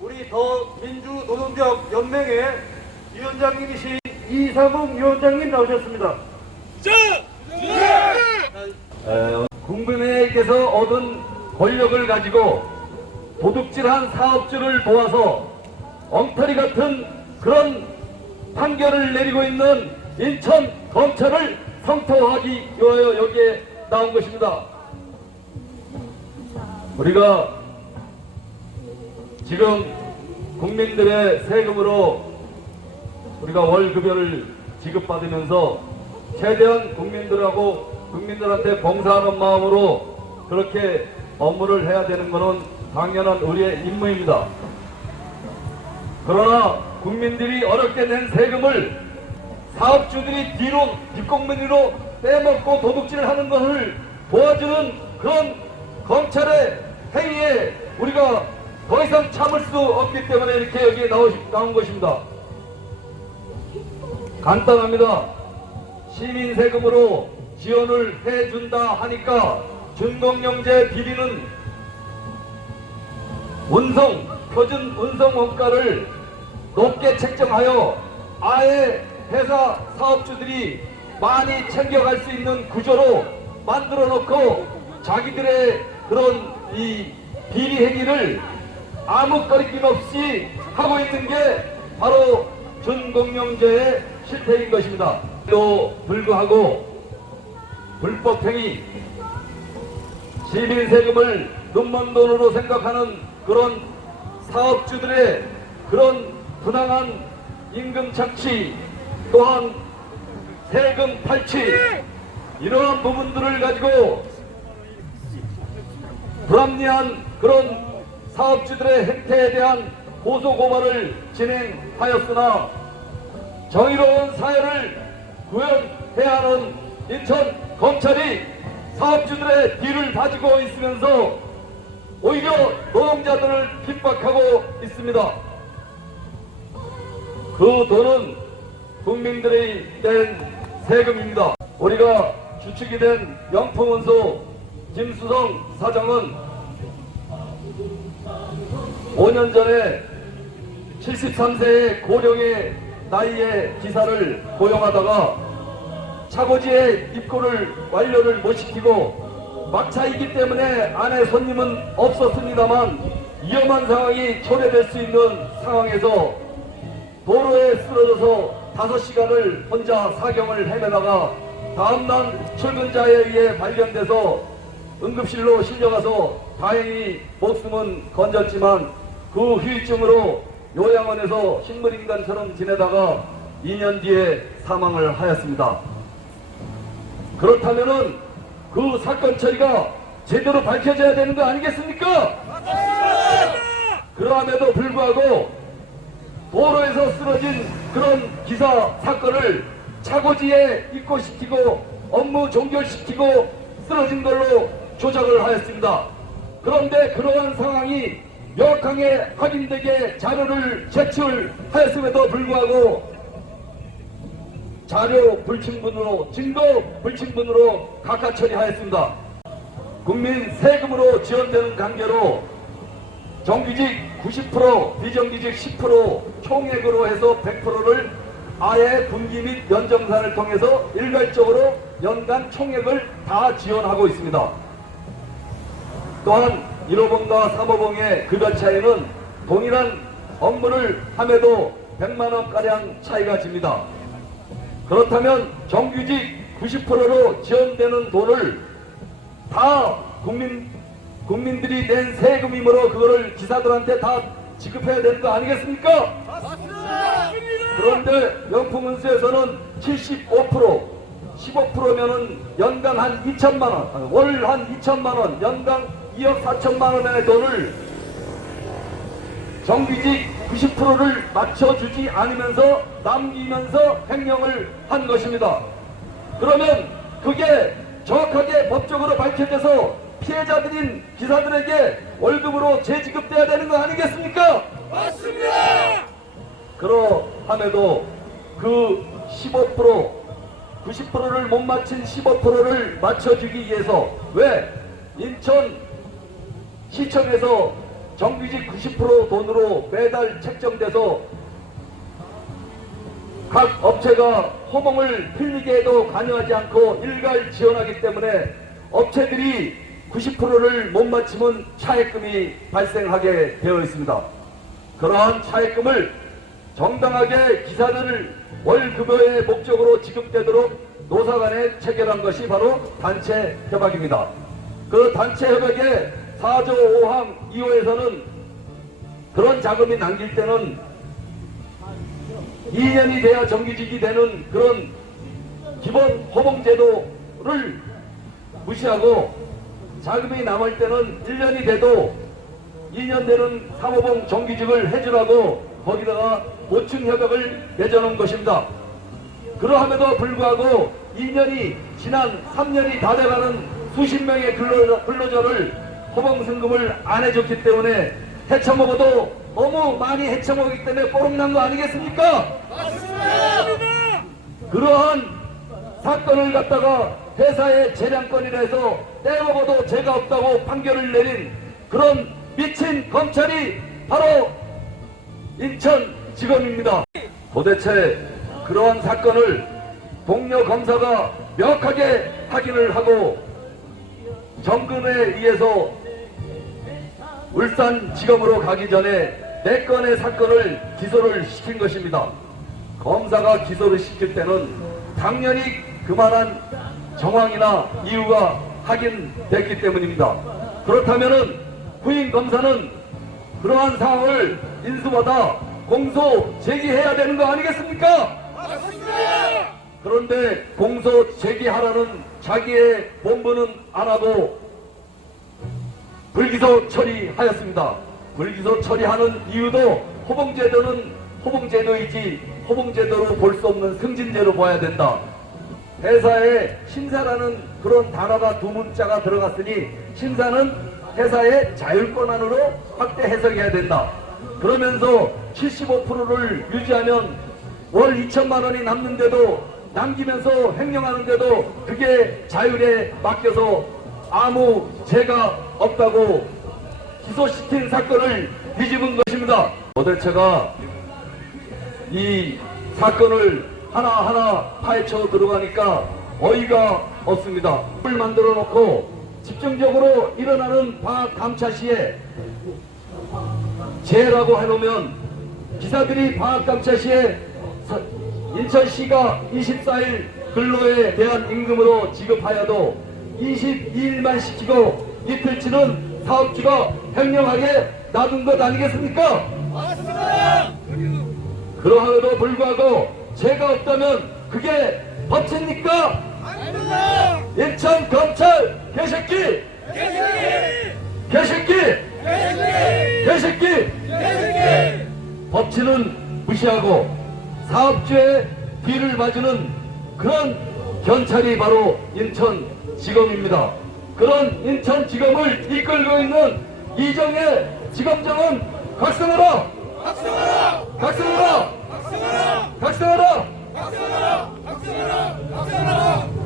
우리 더민주노동조합연맹의 위원장님이신 이상웅 위원장님 나오셨습니다. 국민회의께서 얻은 권력을 가지고 도둑질한 사업주를 도와서 엉터리 같은 그런 판결을 내리고 있는 인천 검찰을 성토하기 위하여 여기에 나온 것입니다. 우리가 지금 국민들의 세금으로 우리가 월급여를 지급받으면서 최대한 국민들한테 봉사하는 마음으로 그렇게 업무를 해야 되는 것은 당연한 우리의 임무입니다. 그러나 국민들이 어렵게 낸 세금을 사업주들이 뒷공무니로 빼먹고 도둑질을 하는 것을 도와주는 그런 검찰의 행위에 우리가 더 이상 참을 수 없기 때문에 이렇게 여기에 나온 것입니다. 간단합니다. 시민 세금으로 지원을 해준다 하니까 준공영제 비리는 표준 운송 원가를 높게 책정하여 아예 회사 사업주들이 많이 챙겨갈 수 있는 구조로 만들어 놓고 자기들의 그런 이 비리 행위를 아무 거리낌 없이 하고 있는 게 바로 준공영제의 실태인 것입니다. 또 불구하고 불법행위, 시민 세금을 눈먼 돈으로 생각하는 그런 사업주들의 그런 부당한 임금 착취, 또한 세금 탈취, 이러한 부분들을 가지고 불합리한 그런 사업주들의 행태에 대한 고소고발을 진행하였으나 정의로운 사회를 구현해야 하는 인천 검찰이 사업주들의 뒤를 봐주고 있으면서 오히려 노동자들을 핍박하고 있습니다. 그 돈은 국민들이 낸 세금입니다. 우리가 주축이 된 영풍운소 김수성 사장은 5년 전에 73세의 고령의 나이의 기사를 고용하다가 차고지의 입고를 완료를 못 시키고 막차이기 때문에 안에 손님은 없었습니다만 위험한 상황이 초래될 수 있는 상황에서 도로에 쓰러져서 5시간을 혼자 사경을 헤매다가 다음날 출근자에 의해 발견돼서 응급실로 실려가서 다행히 목숨은 건졌지만 그 후유증으로 요양원에서 식물인간처럼 지내다가 2년 뒤에 사망을 하였습니다. 그렇다면은 그 사건 처리가 제대로 밝혀져야 되는 거 아니겠습니까? 그러함에도 불구하고 도로에서 쓰러진 그런 기사 사건을 차고지에 입고시키고 업무 종결시키고 쓰러진 걸로 조작을 하였습니다. 그런데 그러한 상황이 명확하게 확인되게 자료를 제출하였음에도 불구하고 자료 불충분으로 증거 불충분으로 각하 처리하였습니다. 국민 세금으로 지원되는 관계로 정규직 90% 비정규직 10% 총액으로 해서 100%를 아예 분기 및 연정산을 통해서 일괄적으로 연간 총액을 다 지원하고 있습니다. 또한 1호봉과 3호봉의 급여 차이는 동일한 업무를 함에도 100만원가량 차이가 집니다. 그렇다면 정규직 90%로 지원되는 돈을 다 국민들이 낸 세금이므로 그거를 기사들한테 다 지급해야 되는 거 아니겠습니까? 맞습니다. 그런데 영풍운수에서는 75%, 15%면은 연간 한 2천만원, 월 한 2천만원, 연간 2억 4천만 원의 돈을 정규직 90%를 맞춰주지 않으면서 남기면서 횡령을 한 것입니다. 그러면 그게 정확하게 법적으로 밝혀져서 피해자들인 기사들에게 월급으로 재지급돼야 되는 거 아니겠습니까? 맞습니다. 그러함에도 그 15%, 90%를 못 맞춘 15%를 맞춰주기 위해서 왜 인천 시청에서 정규직 90% 돈으로 매달 책정돼서 각 업체가 호봉을 틀리게 해도 관여하지 않고 일괄 지원하기 때문에 업체들이 90%를 못 맞추면 차액금이 발생하게 되어 있습니다. 그러한 차액금을 정당하게 기사들 월급여의 목적으로 지급되도록 노사 간에 체결한 것이 바로 단체 협약입니다. 그 단체 협약의 4조 5항 2호에서는 그런 자금이 남길 때는 2년이 돼야 정규직이 되는 그런 기본 호봉제도를 무시하고 자금이 남을 때는 1년이 돼도 2년 되는 사모봉 정규직을 해주라고 거기다가 보충 협약을 맺어놓은 것입니다. 그러함에도 불구하고 2년이 지난 3년이 다 돼가는 수십 명의 근로자를 호봉승금을 안 해줬기 때문에 헤쳐먹어도 너무 많이 헤쳐먹기 때문에 뽀록난 거 아니겠습니까? 맞습니다! 그러한 사건을 갖다가 회사의 재량권이라 해서 떼먹어도 죄가 없다고 판결을 내린 그런 미친 검찰이 바로 인천지검입니다. 도대체 그러한 사건을 동료 검사가 명확하게 확인을 하고 정근에 의해서 울산지검으로 가기 전에 4건의 사건을 기소를 시킨 것입니다. 검사가 기소를 시킬 때는 당연히 그만한 정황이나 이유가 확인됐기 때문입니다. 그렇다면은 후임 검사는 그러한 사항을 인수받아 공소 제기해야 되는 거 아니겠습니까? 맞습니다! 그런데 공소 제기하라는 자기의 본분은 안 하고 불기소 처리하였습니다. 불기소 처리하는 이유도 호봉제도는 호봉제도이지 호봉제도로 볼 수 없는 승진제로 봐야 된다. 회사에 심사라는 그런 단어가 두 문자가 들어갔으니 심사는 회사의 자율권한으로 확대 해석해야 된다. 그러면서 75%를 유지하면 월 2천만 원이 남는데도 남기면서 횡령하는데도 그게 자율에 맡겨서 아무 죄가 없다고 기소시킨 사건을 뒤집은 것입니다. 도대체가 이 사건을 하나하나 파헤쳐 들어가니까 어이가 없습니다. 을 만들어 놓고 집중적으로 일어나는 방학 감차 시에 재해라고 해놓으면 기사들이 방학 감차 시에 인천시가 24일 근로에 대한 임금으로 지급하여도 22일만 시키고 이틀치는 사업주가 횡령하게 놔둔 것 아니겠습니까? 맞습니다! 그러함에도 불구하고 죄가 없다면 그게 법치입니까? 아닙니다! 인천 검찰 개새끼! 개새끼! 개새끼! 개새끼! 개새끼! 개새끼! 법치는 무시하고 사업주의 뒤를 봐주는 그런 경찰이 바로 인천지검입니다. 그런 인천지검을 이끌고 있는 이정혜 지검장은 각성하라! 각성하라! 각성하라! 각성하라! 각성하라! 각성하라! 각성하라! 각성하라!